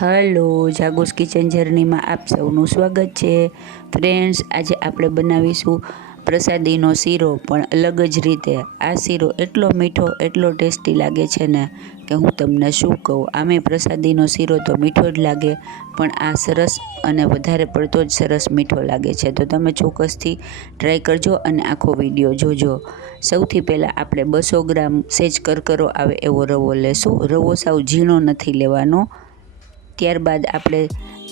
Hello જાગોસ kitchen જર્નીમાં આપ સૌનું સ્વાગત છે. ફ્રેન્ડ્સ આજે આપણે બનાવીશું પ્રસાદીનો શીરો, પણ અલગ જ રીતે. આ શીરો એટલો મીઠો, એટલો ટેસ્ટી લાગે છે ને કે હું તમને શું કહું? આમે પ્રસાદીનો શીરો તો મીઠો જ લાગે, પણ આ સરસ અને વધારે પડતો જ સરસ મીઠો લાગે છે. તો તમે ચોક્કસથી ટ્રાય કરજો અને આખો વીડિયો જોજો. સૌથી પહેલાં આપણે બસો ગ્રામ સેજ કરકરો આવે એવો રવો લેશું. રવો સાવ ઝીણો નથી લેવાનો. ત્યારબાદ આપણે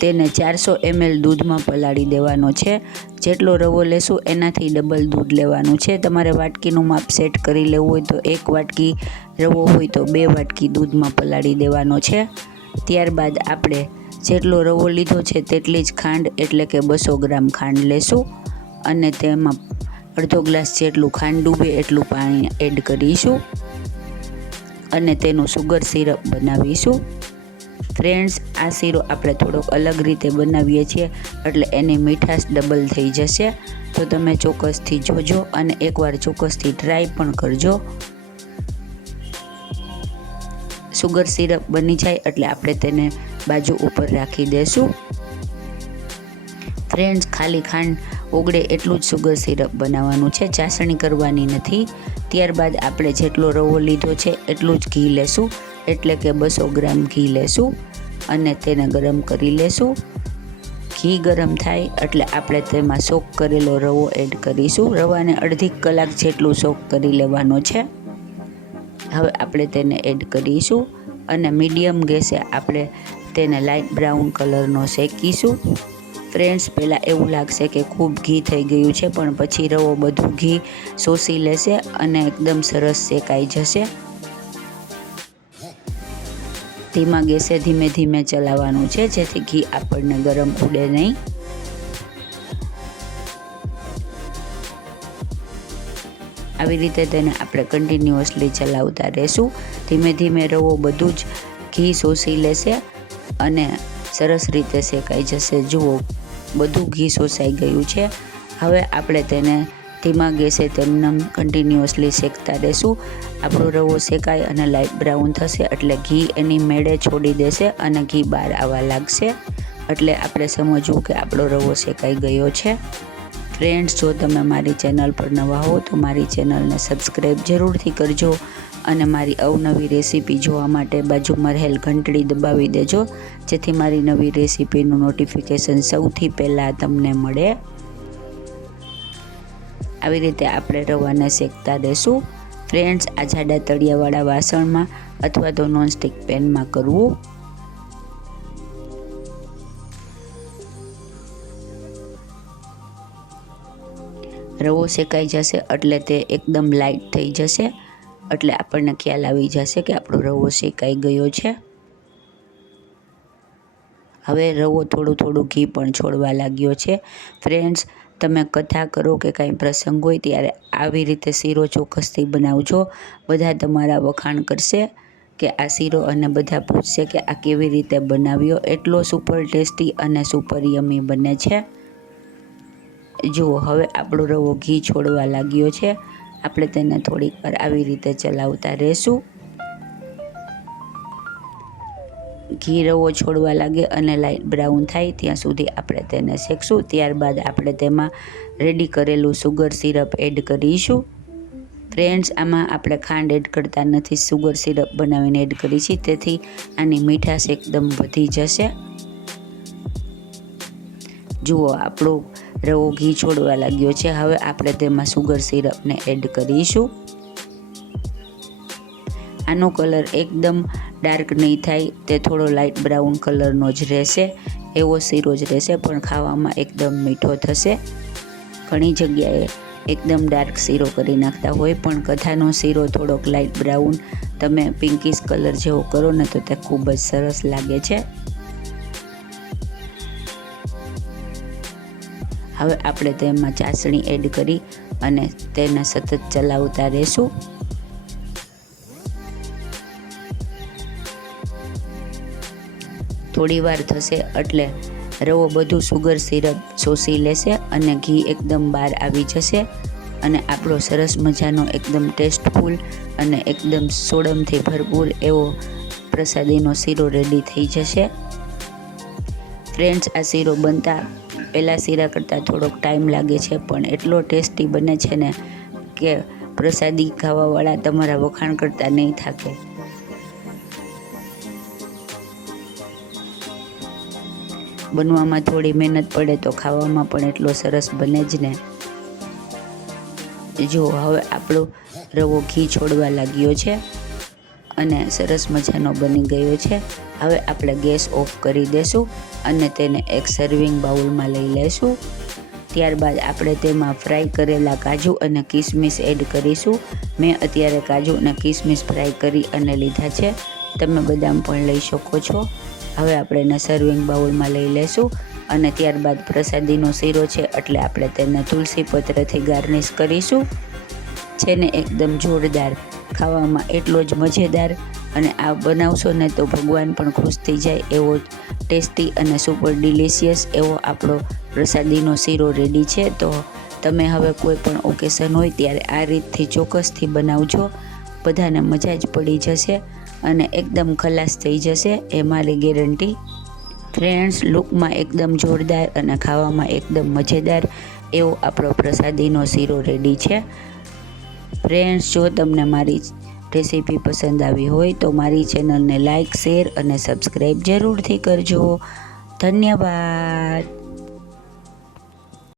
તેને ચારસો એમએલ દૂધમાં પલાળી દેવાનો છે. જેટલો રવો લેશું એનાથી ડબલ દૂધ લેવાનું છે. તમારે વાટકીનું માપ સેટ કરી લેવું હોય તો એક વાટકી રવો હોય તો બે વાટકી દૂધમાં પલાળી દેવાનો છે. ત્યારબાદ આપણે જેટલો રવો લીધો છે તેટલી જ ખાંડ, એટલે કે બસો ગ્રામ ખાંડ લેશું. અને તેમાં અડધો ગ્લાસ જેટલું ખાંડ ડૂબે એટલું પાણી એડ કરીશું. અને તેનું સુગર સિરપ બનાવીશું. ફ્રેન્ડ્સ આ શીરો આપણે થોડોક અલગ રીતે બનાવીએ છીએ, એટલે એની મીઠાશ ડબલ થઈ જશે. તો તમે ચોક્કસથી જોજો અને એકવાર ચોક્કસથી ટ્રાય પણ કરજો. સુગર સિરપ બની જાય, એટલે આપણે તેને બાજુ ઉપર રાખી દઈશું ફ્રેન્ડ્સ ખાલી ખાંડ ઓગળે એટલું જ સુગર સિરપ બનાવવાનું છે. ચાસણી કરવાની નથી. ત્યારબાદ આપણે જેટલો રવો લીધો છે, એટલું જ ઘી લેશું. એટલે કે બસો ગ્રામ ઘી લેશું અને તેને ગરમ કરી લેશું. ઘી ગરમ થાય એટલે આપણે તેમાં સોક કરેલો રવો એડ કરીશું. રવાને અડધી કલાક જેટલું સોક કરી લેવાનો છે. હવે આપણે તેને એડ કરીશું અને મીડિયમ ગેસે આપણે તેને લાઇટ બ્રાઉન કલરનો શેકીશું. ફ્રેન્ડ્સ, પહેલાં એવું લાગશે કે ખૂબ ઘી થઈ ગયું છે, પણ પછી રવો બધું ઘી શોષી લેશે અને એકદમ સરસ શેકાઈ જશે. ધીમા ગેસે ધીમે ધીમે ચલાવવાનું છે, જેથી ઘી આપણને ગરમ ઉડે નહીં. આવી રીતે તેને આપણે કન્ટિન્યુઅસલી ચલાવતા રહેશું. ધીમે ધીમે રવો બધું જ ઘી શોષી લેશે અને સરસ રીતે શેકાઈ જશે. જુઓ, બધું ઘી શોષાઈ ગયું છે. હવે આપણે તેને ધીમા ગેસે તેમને કન્ટિન્યુઅસલી શેકતા રહેશું. આપણો રવો શેકાય અને લાઇટ બ્રાઉન થશે એટલે ઘી એની મેળે છોડી દેશે અને ઘી બહાર આવવા લાગશે. એટલે આપણે સમજવું કે આપણો રવો શેકાઈ ગયો છે. ફ્રેન્ડ્સ જો તમે મારી ચેનલ પર નવા હો, તો મારી ચેનલને સબસ્ક્રાઈબ જરૂરથી કરજો અને મારી અવનવી રેસીપી જોવા માટે બાજુમાં રહેલ ઘંટડી દબાવી દેજો, જેથી મારી નવી રેસીપીનું નોટિફિકેશન સૌથી પહેલાં તમને મળે. આવી રીતે આપણે રવાને શેકતા રહેશું ફ્રેન્ડ્સ આ જાડા તળિયાવાળા વાસણમાં અથવા તો નોનસ્ટિક પેનમાં કરવું. રવો શેકાઈ જશે એટલે તે એકદમ લાઇટ થઈ જશે. એટલે આપણને ખ્યાલ આવી જશે કે આપણો રવો શેકાઈ ગયો છે. હવે રવો થોડું થોડું ઘી પણ છોડવા લાગ્યો છે. ફ્રેન્ડ્સ તમે કથા કરો કે કાંઈ પ્રસંગ હોય ત્યારે આવી રીતે શીરો ચોક્કસથી બનાવજો. બધા તમારા વખાણ કરશે કે આ શીરો અને બધા પૂછશે કે આ કેવી રીતે બનાવ્યો. એટલો સુપર ટેસ્ટી અને સુપર યમી બને છે. જુઓ, હવે આપણો રવો ઘી છોડવા લાગ્યો છે. આપણે તેને થોડીક વાર આવી રીતે ચલાવતા રહેશું. ઘી રવો છોડવા લાગે અને લાઇટ બ્રાઉન થાય ત્યાં સુધી આપણે તેને શેકશું. ત્યારબાદ આપણે તેમાં રેડી કરેલું સુગર સિરપ એડ કરીશું. ફ્રેન્ડ્સ આમાં આપણે ખાંડ એડ કરતા નથી. સુગર સિરપ બનાવીને એડ કરી છે. તેથી આની મીઠાશ એકદમ વધી જશે. જુઓ, આપણો રવો ઘી છોડવા લાગ્યો છે. હવે આપણે તેમાં સુગર સિરપને એડ કરીશું. આનો કલર એકદમ ડાર્ક નહીં થાય, તે થોડો લાઇટ બ્રાઉન કલરનો જ રહેશે. એવો શીરો જ રહેશે, પણ ખાવામાં એકદમ મીઠો થશે. ઘણી જગ્યાએ એકદમ ડાર્ક શીરો કરી નાખતા હોય, પણ કથાનો શીરો થોડોક લાઇટ બ્રાઉન તમે પિંકીશ કલર જેવો કરો ને તો તે ખૂબ જ સરસ લાગે છે. હવે આપણે તેમાં ચાસણી એડ કરી અને તેને સતત ચલાવતા રહેશું. થોડી વાર થશે એટલે રવો બધું સુગર સિરપ શોષી લેશે અને ઘી એકદમ બહાર આવી જશે અને આપણો સરસ મજાનો એકદમ ટેસ્ટફુલ અને એકદમ સોડમથી ભરપૂર એવો પ્રસાદીનો શીરો રેડી થઈ જશે. ફ્રેન્ડ્સ આ શીરો બનતા પહેલાં શીરા કરતાં થોડોક ટાઈમ લાગે છે, પણ એટલો ટેસ્ટી બને છે ને કે પ્રસાદી ખાવાવાળા તમારા વખાણ કરતાં નહીં થાકે. બનવામાં થોડી મહેનત પડે તો ખાવામાં પણ એટલો સરસ બને જ ને. જો હવે આપણો રવો ઘી છોડવા લાગ્યો છે અને સરસ મજાનો બની ગયો છે. હવે આપણે ગેસ ઓફ કરી દેશું અને તેને એક સર્વિંગ બાઉલમાં લઈ લેશું ત્યારબાદ આપણે તેમાં ફ્રાય કરેલા કાજુ અને કિસમિસ એડ કરીશું. મેં અત્યારે કાજુ અને કિસમિસ ફ્રાય કરી અને લીધા છે. તમે બદામ પણ લઈ શકો છો. હવે આપણે એને સર્વિંગ બાઉલમાં લઈ લેશું અને ત્યારબાદ પ્રસાદીનો શીરો છે એટલે આપણે તેને તુલસી પત્રથી ગાર્નિશ કરીશું છે ને એકદમ જોરદાર, ખાવામાં એટલો જ મજેદાર અને આ બનાવશો ને તો ભગવાન પણ ખુશ થઈ જાય એવો ટેસ્ટી અને સુપર ડિલિશિયસ એવો આપણો પ્રસાદીનો શીરો રેડી છે. તો તમે હવે કોઈ પણ ઓકેશન હોય ત્યારે આ રીતથી ચોક્કસથી બનાવજો. બધાને મજા જ પડી જશે. અને એકદમ ખલાસ થઈ જશે એ મારી ગેરંટી ફ્રેન્ડ્સ લુકમાં એકદમ જોરદાર અને ખાવામાં એકદમ મજેદાર એવો આપણો પ્રસાદીનો શીરો રેડી છે. ફ્રેન્ડ્સ જો તમને મારી રેસીપી પસંદ આવી હોય તો મારી ચેનલને લાઇક શેર અને સબસ્ક્રાઈબ જરૂરથી કરજો. ધન્યવાદ.